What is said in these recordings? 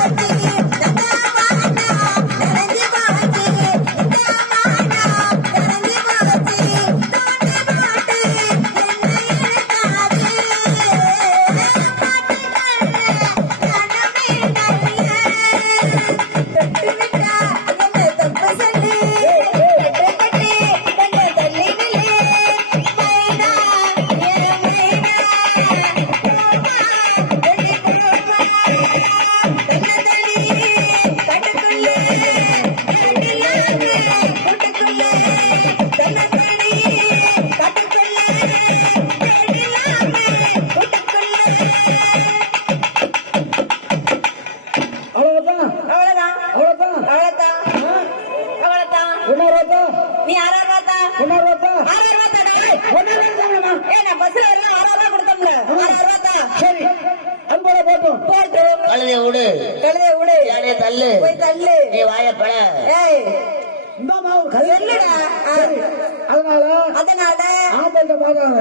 Thank you. நீ ஏய். ஒரு கதை சொல்லுடா. சரி. அதனால அதனால ஆம்பளை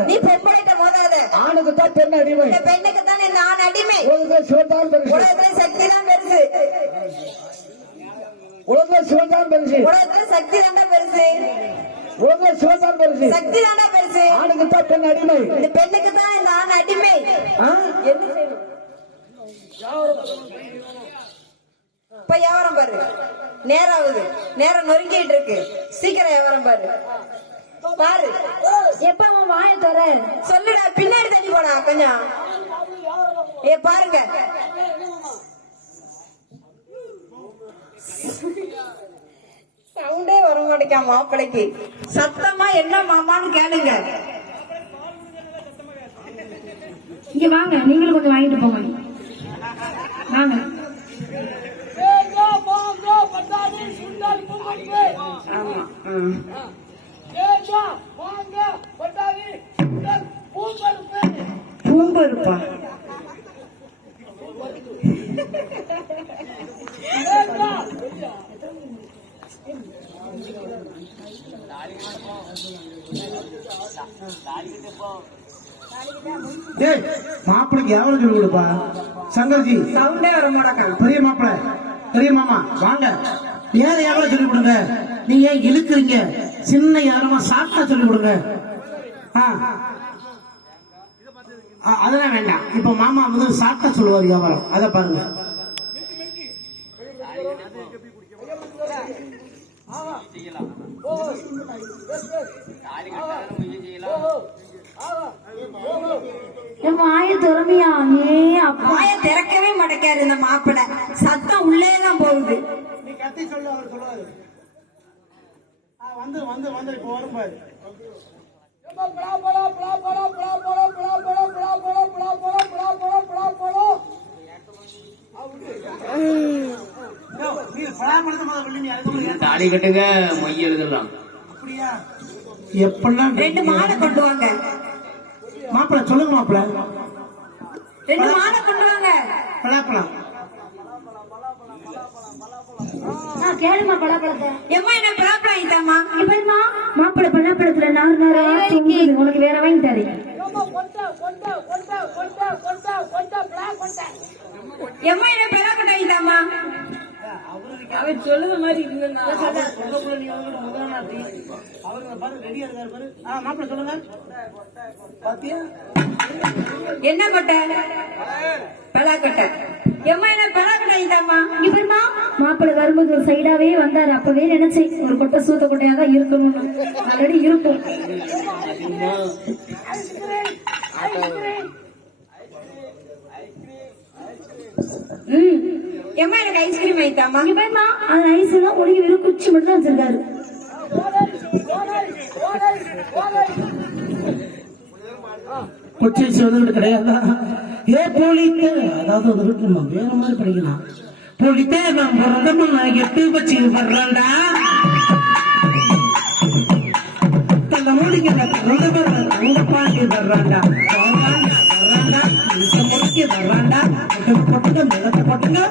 நீ பொம்பளைட்ட மோதாத. ஆணுக்கு தான் பெண் அடிமை. இந்த பெண்ணுக்கு தான் இந்த ஆண் அடிமை. உலகத்துல சிவந்தான் பெருசு. உலகத்துல சக்தி தான் பெருசு. உலகத்துல சிவந்தான் பெருசு. உலகத்துல சக்தி தாண்டா பெருசு. உலகத்துல சிவந்தான் பெருசு. சக்தி தாண்டா பெருசு. ஆணுக்கு தான் பெண் அடிமை. இந்த பெண்ணுக்கு தான் இந்த ஆண் அடிமை. ஆ? என்ன செய்யணும்? இப்ப வியாபாரம் பாரு. நேரம் ஆகுது. நேரம் நொறுங்கிட்டு இருக்கு. சீக்கிரம் வியாபாரம் பாரு. பாரு. எப்ப அவன் வாய தர சொல்லுடா பின்னாடி தள்ளி போடா கொஞ்சம். ஏ பாருங்க. சவுண்டே வர மாட்டேங்க மாப்பிள்ளைக்கு சத்தமா என்ன மாமான்னு கேளுங்க. இங்க வாங்க. நீங்களும் கொஞ்சம் வாங்கிட்டு போங்க. வாங்க. பூம்பருப்பா. மாப்பிளைக்கு எவ்வளவு சொல்லி கொடுப்பா? சங்கர்ஜி. சவுண்டே வர மாட்டேங்க பெரிய மாப்பிளை பெரிய மாமா வாங்க. ஏன் எவ்வளவு சொல்லி கொடுங்க. நீங்க ஏன் இழுக்குறீங்க? சின்ன யாரமா சாப்பிட்டா சொல்லி கொடுங்க. ஆ, அதெல்லாம் வேண்டாம். இப்ப மாமா வந்து சாப்பிட்டா சொல்லுவார் வியாபாரம். அதை பாருங்க. என் வாய திறமையா? ஏ வாய திறக்கவே மாட்டேக்காரு இந்த மாப்பிள்ளை. சத்தம் உள்ளே தான் போகுது. நீ கத்தி சொல்லு அவர் சொல்லுவாரு. வந்து வந்து வந்து இப்ப வரும் பாரு. தாலி கட்டுங்க மொய் எழுதலாம் அப்படியா? எப்பெல்லாம் ரெண்டு மாலை கொண்டு வாங்க. மாப்பிள சொல்லுங்க மாப்பிள. ரெண்டு மாலை கொண்டு வாங்க. பலாப்பழம். கேளுமா பலாப்பழத்தை. எம்மா என்ன பிராப்ளம் ஆயிட்டாமா இங்க பாருமா மாப்பிள்ளை பலாப்பழத்துல நாறு நாரா தொங்குது உனக்கு வேற வாங்கி தரேன். எம்மா என்ன பிராப்ளம் ஆயிட்டாமா அவர் சொல்லுற மாதிரி அவருக்கு பாரு ரெடியா இருக்காரு பாரு. ஆ மாப்பிள சொல்லுங்க. பாத்தியா? என்ன கொட்டை? பலாக்கொட்டை எம்மா என்ன பலாக்கொட்டை இங்க பாருமா. மாப்பிள்ளை வரும்போது ஒரு சைடாவே வந்தாரு. அப்பவே நினைச்சேன் ஒரு கொட்டை சூத்த கொட்டையா தான் இருக்கணும்னு. ஆல்ரெடி இருக்கும். எம்மா எனக்கு ஐஸ்கிரீம் ஆயிட்டாமா இங்க பாருமா அந்த ஐஸ் எல்லாம் ஒழுங்கி வெறும் குச்சி மட்டும் தான் வச்சிருக்காரு. கொச்சி வந்துகிட்டு கிடையாதா? ஏ போலித்தே அதாவது வந்துகிட்டு நம்ம வேற மாதிரி படிக்கலாம். போலித்தே நான் பிறந்தமா நான் எட்டு வச்சு வர்றேன்டா தள்ள மூடிக்க பிறந்த பிறந்த தங்க பாண்டி வர்றான்டா வர்றான்டா வர்றான்டா முறைக்கு வர்றான்டா பொட்டுங்க மிளகு பொட்டுங்க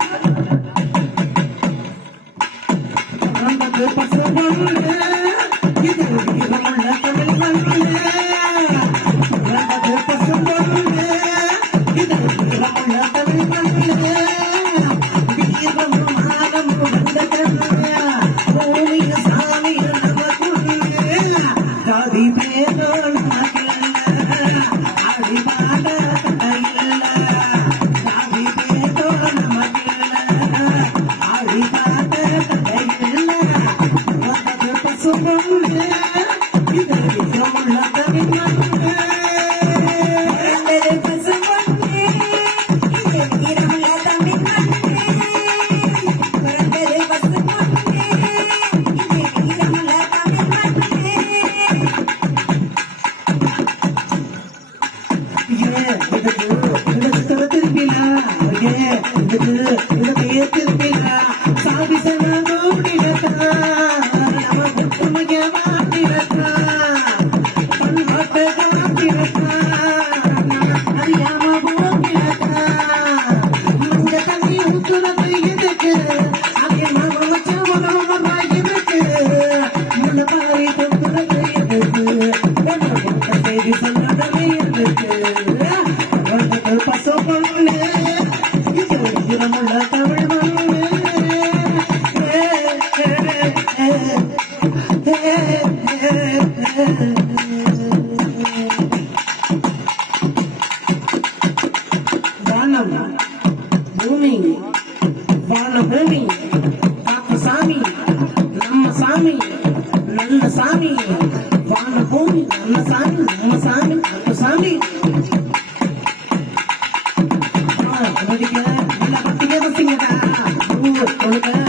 El paso por la ley. ஆ, கொடிக்க,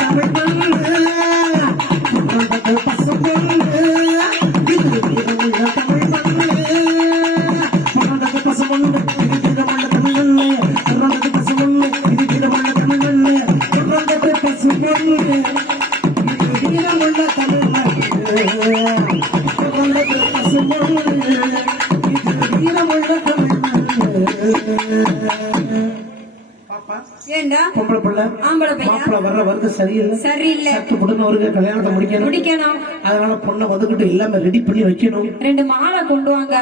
தமிழ் வர்ற வருது சரியில்லை. சரியில்லை. சட்டு புடுன்னு அவருக்கு கல்யாணத்தை முடிக்கணும். முடிக்கணும். அதனால பொண்ணை வந்துகிட்டு எல்லாமே ரெடி பண்ணி வைக்கணும். ரெண்டு மாலை கொண்டு வாங்க.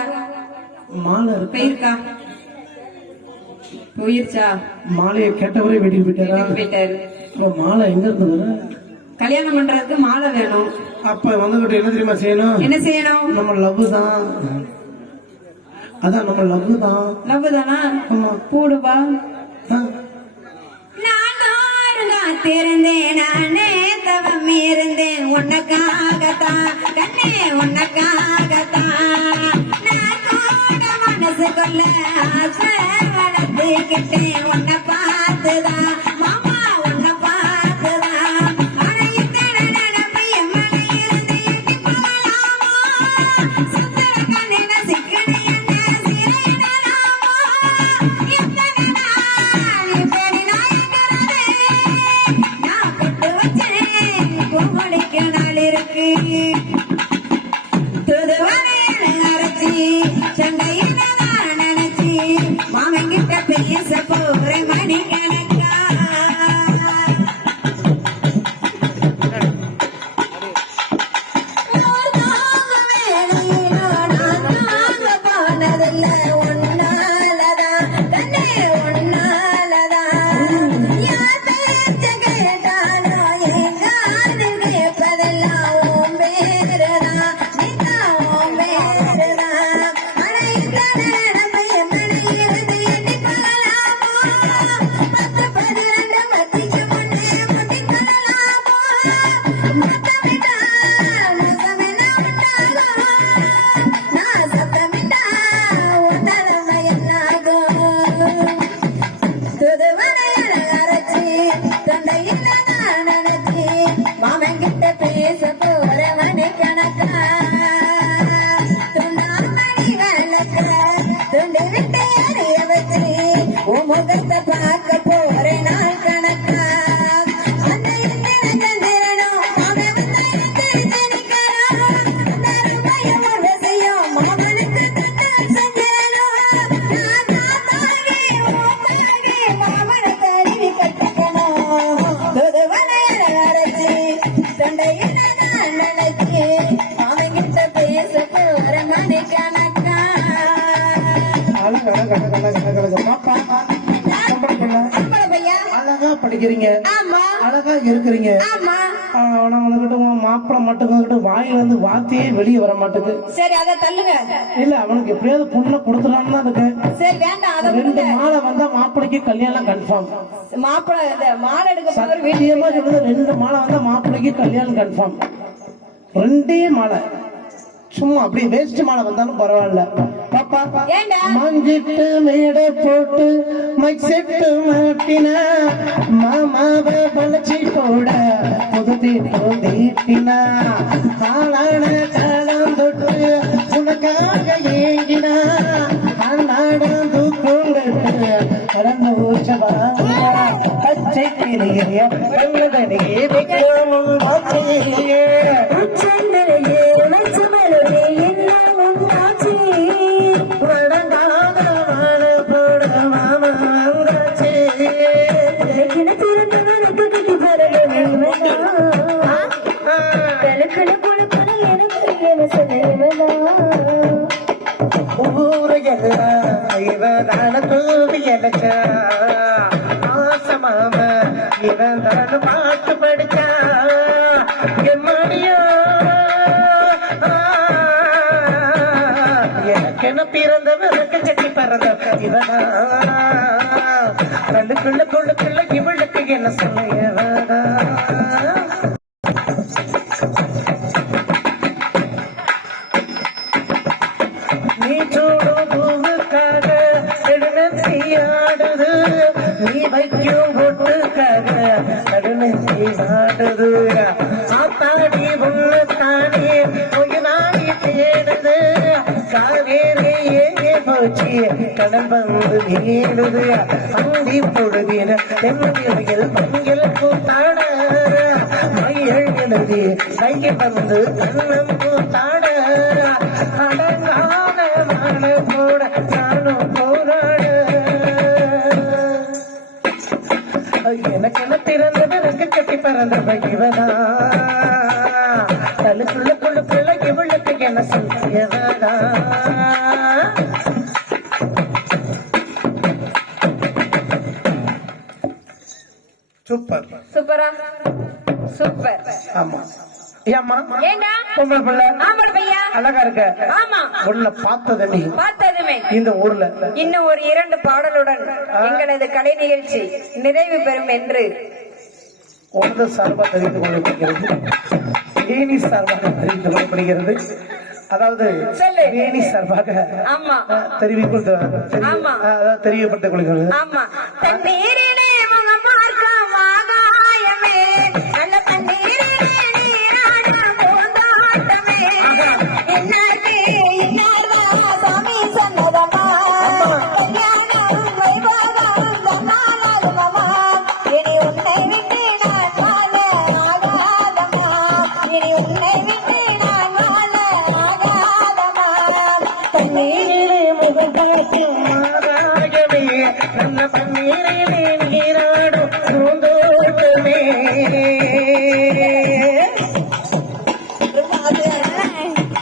மாலை இருக்கு? போயிருச்சா? மாலையை கேட்டவரே வெட்டிட்டு போயிட்டாரா? போயிட்டாரு. மாலை எங்க இருந்தது? கல்யாணம் பண்றதுக்கு மாலை வேணும். அப்ப வந்துகிட்டு என்ன தெரியுமா செய்யணும்? என்ன செய்யணும்? நம்ம லவ் தான். அதான் நம்ம லவ் தான். லவ் தானா. நான் காத்திருந்தேன் நானே தவம் இருந்தேன். உனக்காகத்தான் கண்ணே உனக்காகத்தான். நான் கூட மனசுக்குள்ள ஆசை வளர்த்துக்கிட்டேன். உன்னை Hey, hey. போறவனை கணக்கா. துண்டாமணி விளக்க துண்டு விட்டு எறிய வச்சு உன் முகத்தை ஆமா. அழகா இருக்கிறீங்க. ஆனா வந்துகிட்டு உன் மாப்பிள்ளை மட்டும் வாயில இருந்து வார்த்தையே வெளியே வர மாட்டேங்குது சரி அதை தள்ளுங்க. இல்ல அவனுக்கு எப்படியாவது பொண்ணை கொடுத்துடலான்னு தான் இருக்கேன். சரி வேண்டாம் அதை ரெண்டு மாலை வந்தா மாப்பிள்ளைக்கு கல்யாணம் கன்ஃபார்ம் மாப்பிள்ளை மாலை எடுக்க சத்தியமா ரெண்டு மாலை வந்தா மாப்பிள்ளைக்கு கல்யாணம் கன்ஃபார்ம் ரெண்டே மாலை. சும்மா அப்படி வேஸ்ட் மாலை வந்தாலும் பரவாயில்ல. பாப்பா. மங்கிட்டு மேடை போட்டு மைக் செட்டு மாட்டினா மாமாவை வளர்ச்சி போட புதுதி தீட்டினா ஆளான காலம் தொட்டு உனக்காக ஏங்கினா அண்ணாடம் தூக்குங்கட்டு கடந்து ஊச்சவா பச்சை கிளியே ரெக்கென பிறந்தவ ரெக்க கட்டி பறந்தவ இவனா ரெண்டுக்குள்ள கொள்ளுக்குள்ள இவளுக்கு என்ன சொல்லையவனா நீ சூடோ பூவுக்காக நெடுநெத்தியாடுது நீ வைக்கும் பொட்டுக்காக நடுநெத்தி ஆடுது எங்கே போச்சு கடல் வந்து நீடுது அந்தி பொழுதின தென்மையில் பொங்கல் பூத்தாட. மையல் எழுதி சங்கி வந்து தன்னம் பூத்தாட. அடங்காத மன கூட நானும் எனக்கென பிறந்தவன் எனக்கு கட்டி பறந்தவன் இவனா. தலுக்குள்ள கொழுப்புள்ள இவளுக்கு என சொல்லியவனா சூப்பர். சூப்பரா? சூப்பர். ஆமா. நிறைவு பெறும் என்று உனது சார்பாக தெரிந்து கொள்ளப்படுகிறது. சார்பாக தெரிந்து கொள்ளப்படுகிறது. அதாவது மேனி சார்பாக தெரியப்பட்டுக் கொள்கிறது. வண்ண பன்னீரிலே நீராடும்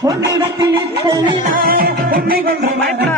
உன்னிடத்தில் உன்னை கொண்டு மற்ற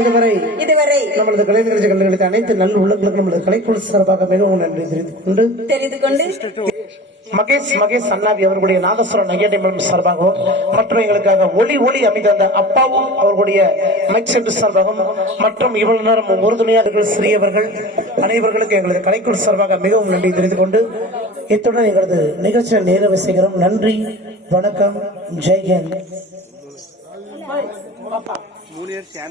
இதுவரை இதுவரை நம்மளது கலை நிகழ்ச்சி அனைத்து நல்ல உள்ளங்களுக்கு நம்மளது கலைக்குழு சார்பாக மிகவும் நன்றி தெரிந்து கொண்டு தெரிந்து கொண்டு மகேஷ் மகேஷ் அண்ணாவி அவர்களுடைய நாதஸ்வரம் நகையடைமலம் சார்பாகவும் மற்றும் எங்களுக்காக ஒளி ஒளி அமைந்த அந்த அப்பாவும் அவர்களுடைய மைக் சார்பாகவும் மற்றும் இவ்வளவு நேரம் உறுதுணையாளர்கள் சிறியவர்கள் அனைவர்களுக்கு எங்களது கலைக்குழு சார்பாக மிகவும் நன்றி தெரிந்து கொண்டு இத்துடன் எங்களது நிகழ்ச்சியை நேர செய்கிறோம். நன்றி வணக்கம் ஜெய்ஹந்த் 努里尔先，